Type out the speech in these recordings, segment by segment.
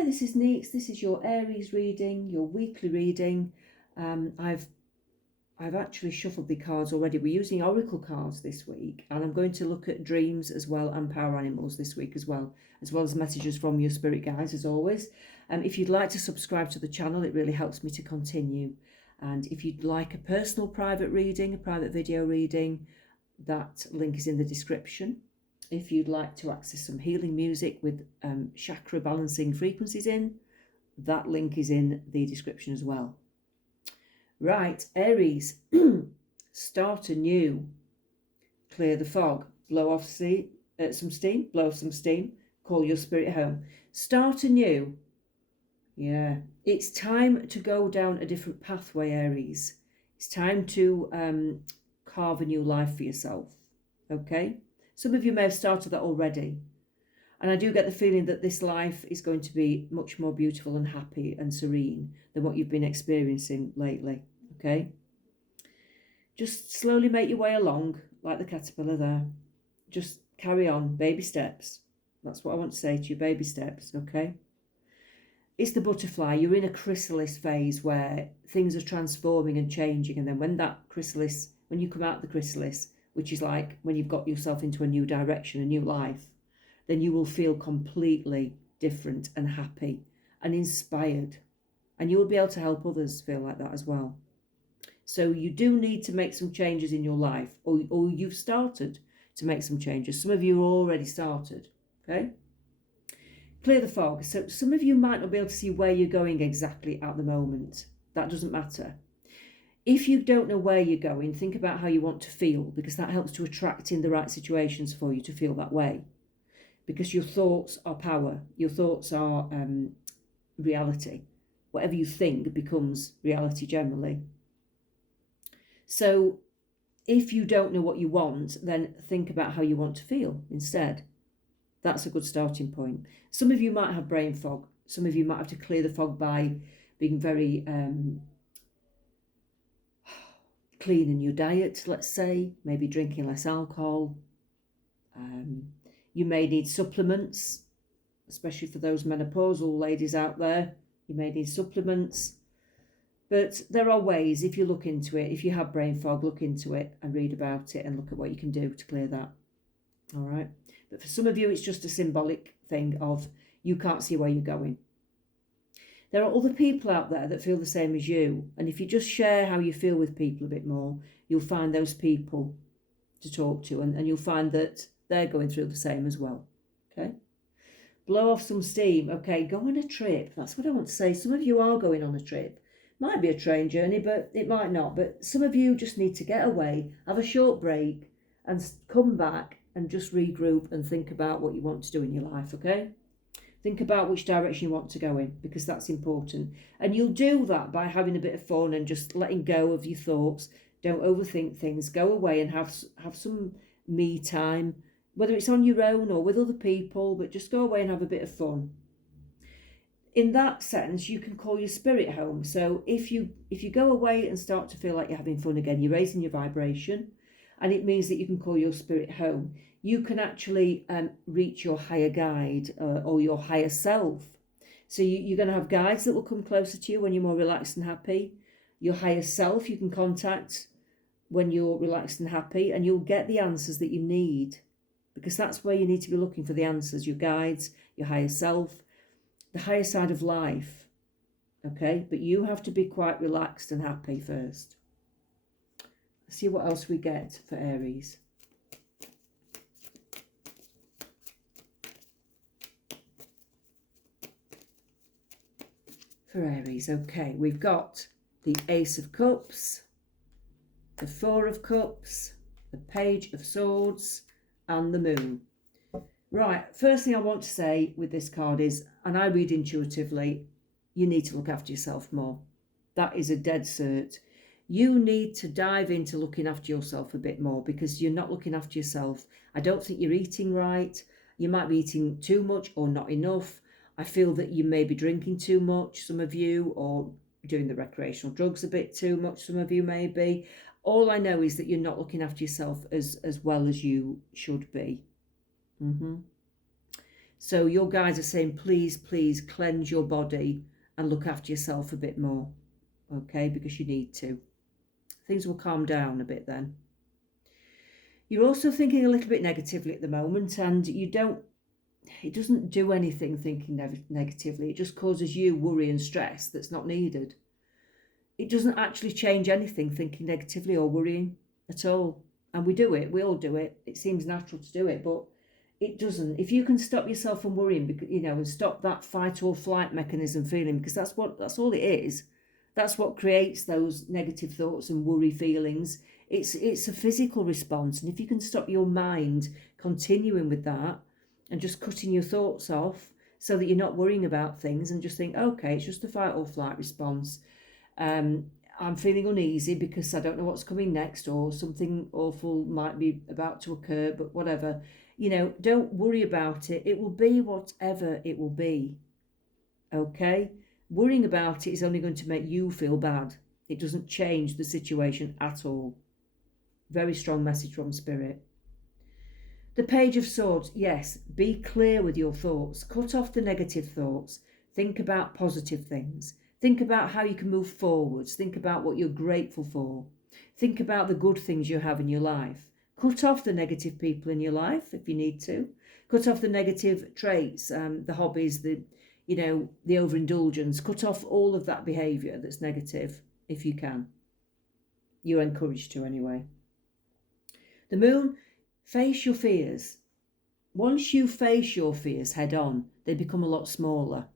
Hi, this is Neets. This is your Aries reading, your weekly reading. I've actually shuffled the cards already. We're using oracle cards this week, and I'm going to look at dreams as well and power animals this week as well as messages from your spirit guides as always. If you'd like to subscribe to the channel, it really helps me to continue. And if you'd like a personal private reading, a private video reading, that link is in the description. If you'd like to access some healing music with chakra balancing frequencies in, that link is in the description as well. Right, Aries, start anew, clear the fog, blow off some steam, call your spirit home. Start anew. Yeah, it's time to go down a different pathway, Aries. It's time to carve a new life for yourself, okay? Some of you may have started that already. And I do get the feeling that this life is going to be much more beautiful and happy and serene than what you've been experiencing lately, okay? Just slowly make your way along, like the caterpillar there. Just carry on, baby steps. That's what I want to say to you, baby steps, okay? It's the butterfly. You're in a chrysalis phase where things are transforming and changing. And then when you come out of the chrysalis, which is like when you've got yourself into a new direction, a new life, then you will feel completely different and happy and inspired. And you will be able to help others feel like that as well. So you do need to make some changes in your life, or you've started to make some changes. Some of you already started, okay? Clear the fog. So some of you might not be able to see where you're going exactly at the moment. That doesn't matter. If you don't know where you're going, think about how you want to feel, because that helps to attract in the right situations for you to feel that way. Because your thoughts are power. Your thoughts are reality. Whatever you think becomes reality generally. So if you don't know what you want, then think about how you want to feel instead. That's a good starting point. Some of you might have brain fog. Some of you might have to clear the fog by being very clean in your diet, let's say, maybe drinking less alcohol. You may need supplements, especially for those menopausal ladies out there. You may need supplements. But there are ways, if you look into it, if you have brain fog, look into it and read about it and look at what you can do to clear that. All right. But for some of you, it's just a symbolic thing of you can't see where you're going. There are other people out there that feel the same as you. And if you just share how you feel with people a bit more, you'll find those people to talk to. And you'll find that they're going through the same as well. Okay? Blow off some steam. Okay, go on a trip. That's what I want to say. Some of you are going on a trip. Might be a train journey, but it might not. But some of you just need to get away, have a short break, and come back and just regroup and think about what you want to do in your life, okay? Think about which direction you want to go in, because that's important. And you'll do that by having a bit of fun and just letting go of your thoughts. Don't overthink things. Go away and have some me time, whether it's on your own or with other people, but just go away and have a bit of fun. In that sense, you can call your spirit home. So if you go away and start to feel like you're having fun again, you're raising your vibration, and it means that you can call your spirit home. You can actually reach your higher guide or your higher self. So you're going to have guides that will come closer to you when you're more relaxed and happy. Your higher self you can contact when you're relaxed and happy, and you'll get the answers that you need, because that's where you need to be looking for the answers, your guides, your higher self, the higher side of life. Okay, but you have to be quite relaxed and happy first. Let's see what else we get for Aries. For Aries, okay, we've got the Ace of Cups, the Four of Cups, the Page of Swords, and the Moon. Right, first thing I want to say with this card is, and I read intuitively, you need to look after yourself more. That is a dead cert. You need to dive into looking after yourself a bit more, because you're not looking after yourself. I don't think you're eating right. You might be eating too much or not enough. I feel that you may be drinking too much, some of you, or doing the recreational drugs a bit too much, some of you may be. All I know is that you're not looking after yourself as well as you should be. So your guides are saying, please, please cleanse your body and look after yourself a bit more, okay, because you need to. Things will calm down a bit then. You're also thinking a little bit negatively at the moment, and it doesn't do anything thinking negatively. It just causes you worry and stress that's not needed. It doesn't actually change anything thinking negatively or worrying at all. And we do it, we all do it. It seems natural to do it, but it doesn't. If you can stop yourself from worrying, because and stop that fight or flight mechanism feeling, because that's all it is. That's what creates those negative thoughts and worry feelings. It's a physical response, and if you can stop your mind continuing with that and just cutting your thoughts off so that you're not worrying about things and just think, okay, it's just a fight or flight response. I'm feeling uneasy because I don't know what's coming next, or something awful might be about to occur, but whatever. Don't worry about it. It will be whatever it will be. Okay? Worrying about it is only going to make you feel bad. It doesn't change the situation at all. Very strong message from Spirit. The Page of Swords, yes, be clear with your thoughts. Cut off the negative thoughts. Think about positive things. Think about how you can move forwards. Think about what you're grateful for. Think about the good things you have in your life. Cut off the negative people in your life if you need to. Cut off the negative traits, the hobbies, the overindulgence. Cut off all of that behaviour that's negative if you can. You're encouraged to anyway. The Moon, face your fears. Once you face your fears head on, they become a lot smaller.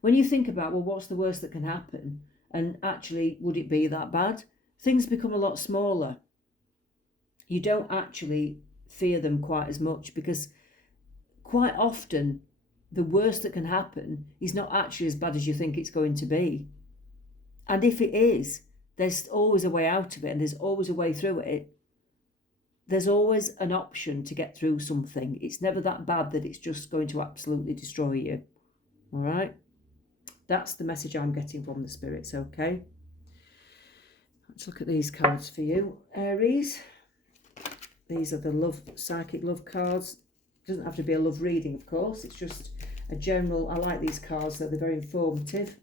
When you think about, well, what's the worst that can happen? And actually, would it be that bad? Things become a lot smaller. You don't actually fear them quite as much, because quite often the worst that can happen is not actually as bad as you think it's going to be. And if it is, there's always a way out of it, and there's always a way through it. There's always an option to get through something. It's never that bad that it's just going to absolutely destroy you. All right? That's the message I'm getting from the spirits, okay? Let's look at these cards for you, Aries. These are the psychic love cards. It doesn't have to be a love reading, of course. It's just a general, I like these cards, so they're very informative.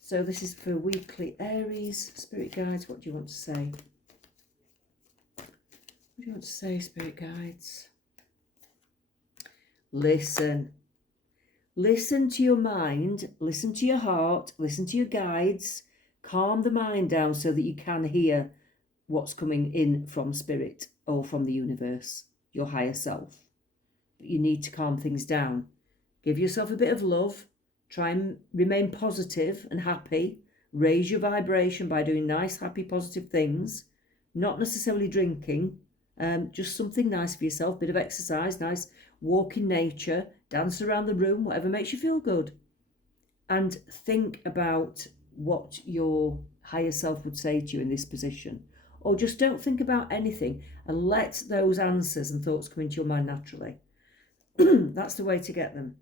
So this is for weekly Aries. Spirit guides, what do you want to say? What do you want to say, Spirit guides? Listen. Listen to your mind, listen to your heart, listen to your guides. Calm the mind down so that you can hear what's coming in from Spirit or from the universe, your higher self. But you need to calm things down. Give yourself a bit of love. Try and remain positive and happy. Raise your vibration by doing nice, happy, positive things. Not necessarily drinking. Just something nice for yourself. Bit of exercise, nice walk in nature, dance around the room, whatever makes you feel good. And think about what your higher self would say to you in this position. Or just don't think about anything and let those answers and thoughts come into your mind naturally. That's the way to get them.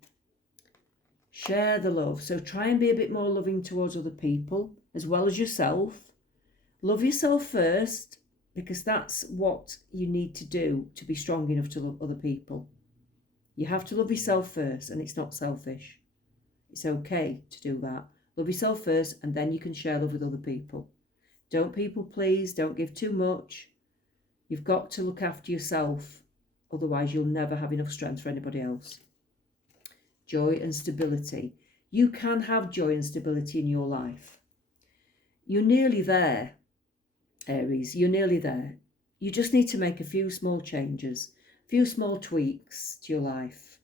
Share the love. So try and be a bit more loving towards other people as well as yourself. Love yourself first, because that's what you need to do to be strong enough to love other people. You have to love yourself first, and it's not selfish. It's okay to do that. Love yourself first, and then you can share love with other people. Don't people please, don't give too much. You've got to look after yourself, otherwise you'll never have enough strength for anybody else. Joy and stability. You can have joy and stability in your life. You're nearly there, Aries. You're nearly there. You just need to make a few small changes, a few small tweaks to your life.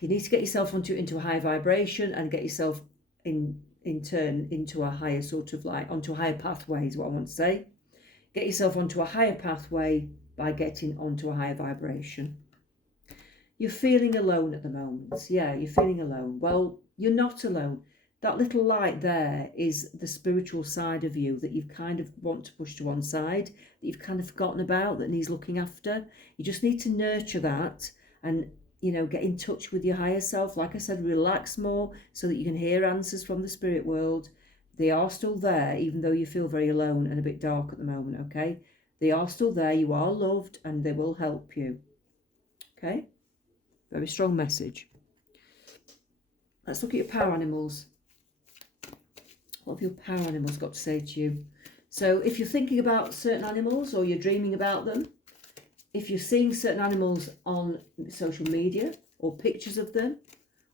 You need to get yourself into a high vibration and get yourself in turn into a higher onto a higher pathway is what I want to say. Get yourself onto a higher pathway by getting onto a higher vibration. You're feeling alone at the moment. Yeah, you're feeling alone. Well, you're not alone. That little light there is the spiritual side of you that you've kind of want to push to one side, that you've kind of forgotten about, that needs looking after. You just need to nurture that and, get in touch with your higher self. Like I said, relax more so that you can hear answers from the spirit world. They are still there, even though you feel very alone and a bit dark at the moment, okay? They are still there. You are loved and they will help you. Okay? Very strong message. Let's look at your power animals. What have your power animals got to say to you? So if you're thinking about certain animals or you're dreaming about them, if you're seeing certain animals on social media or pictures of them,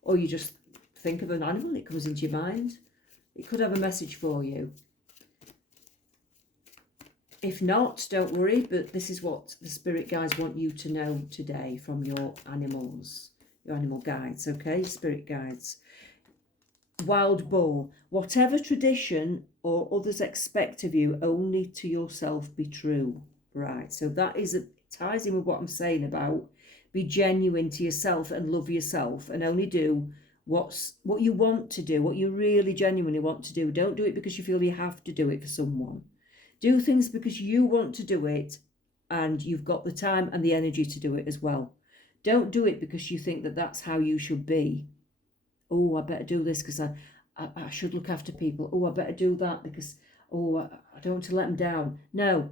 or you just think of an animal and it comes into your mind, it could have a message for you. If not, don't worry, but this is what the spirit guides want you to know today from your animals, your animal guides, okay? Spirit guides. Wild boar. Whatever tradition or others expect of you, only to yourself be true. Right, so that ties in with what I'm saying about be genuine to yourself and love yourself and only do what you want to do, what you really genuinely want to do. Don't do it because you feel you have to do it for someone. Do things because you want to do it and you've got the time and the energy to do it as well. Don't do it because you think that that's how you should be. Oh, I better do this because I should look after people. Oh, I better do that because, I don't want to let them down. No.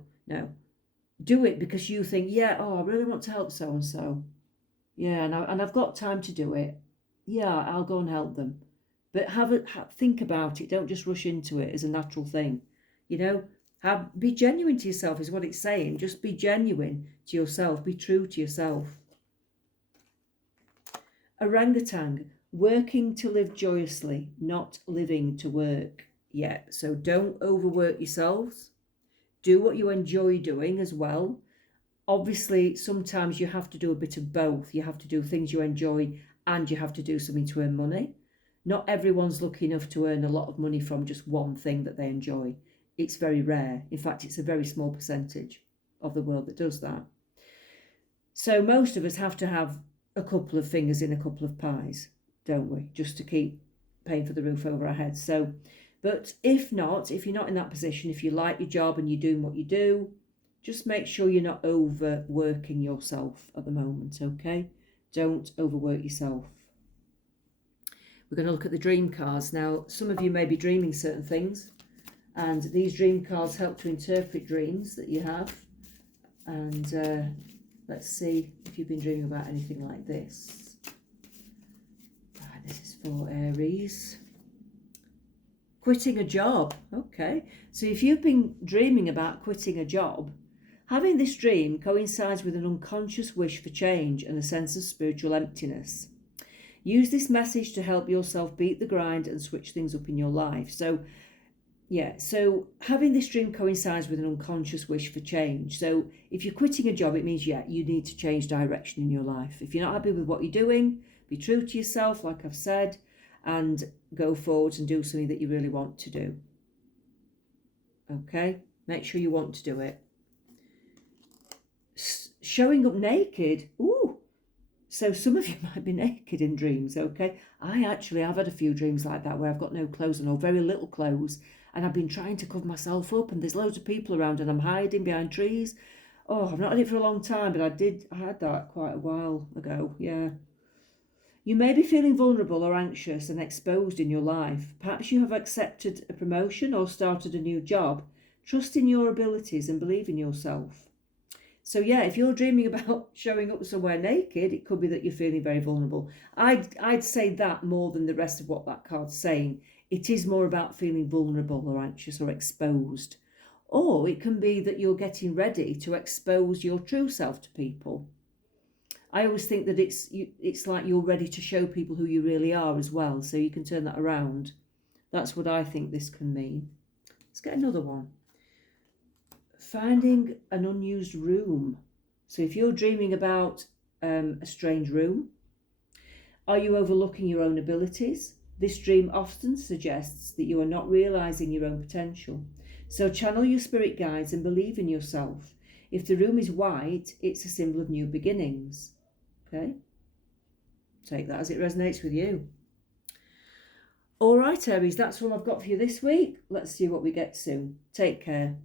Do it because you think, yeah, I really want to help so-and-so. Yeah, and I've got time to do it. Yeah, I'll go and help them. But think about it. Don't just rush into it as a natural thing. Be genuine to yourself is what it's saying. Just be genuine to yourself. Be true to yourself. Orangutan, working to live joyously, not living to work. Yeah, so don't overwork yourselves. Do what you enjoy doing as well. Obviously, sometimes you have to do a bit of both. You have to do things you enjoy and you have to do something to earn money. Not everyone's lucky enough to earn a lot of money from just one thing that they enjoy. It's very rare. In fact, it's a very small percentage of the world that does that. So most of us have to have a couple of fingers in a couple of pies, don't we? Just to keep paying for the roof over our heads. So, but if you're not in that position, if you like your job and you're doing what you do, just make sure you're not overworking yourself at the moment, okay? Don't overwork yourself. We're going to look at the dream cards. Now, some of you may be dreaming certain things, and these dream cards help to interpret dreams that you have. And let's see if you've been dreaming about anything like this. Right, this is for Aries. Quitting a job. Okay, so if you've been dreaming about quitting a job, having this dream coincides with an unconscious wish for change and a sense of spiritual emptiness. Use this message to help yourself beat the grind and switch things up in your life. So having this dream coincides with an unconscious wish for change. So if you're quitting a job, it means, you need to change direction in your life. If you're not happy with what you're doing, be true to yourself, like I've said, and go forward and do something that you really want to do. Okay? Make sure you want to do it. Showing up naked. Ooh. So some of you might be naked in dreams, okay? I've had a few dreams like that where I've got no clothes on or very little clothes, and I've been trying to cover myself up and there's loads of people around and I'm hiding behind trees. Oh, I've not had it for a long time, but I had that quite a while ago, yeah. You may be feeling vulnerable or anxious and exposed in your life. Perhaps you have accepted a promotion or started a new job. Trust in your abilities and believe in yourself. So yeah, if you're dreaming about showing up somewhere naked, it could be that you're feeling very vulnerable. I'd say that more than the rest of what that card's saying. It is more about feeling vulnerable or anxious or exposed. Or it can be that you're getting ready to expose your true self to people. I always think that it's like you're ready to show people who you really are as well, so you can turn that around. That's what I think this can mean. Let's get another one. Finding an unused room. So if you're dreaming about a strange room, are you overlooking your own abilities? This dream often suggests that you are not realizing your own potential. So channel your spirit guides and believe in yourself. If the room is white, it's a symbol of new beginnings. Okay? Take that as it resonates with you. All right, Aries, that's all I've got for you this week. Let's see what we get soon. Take care.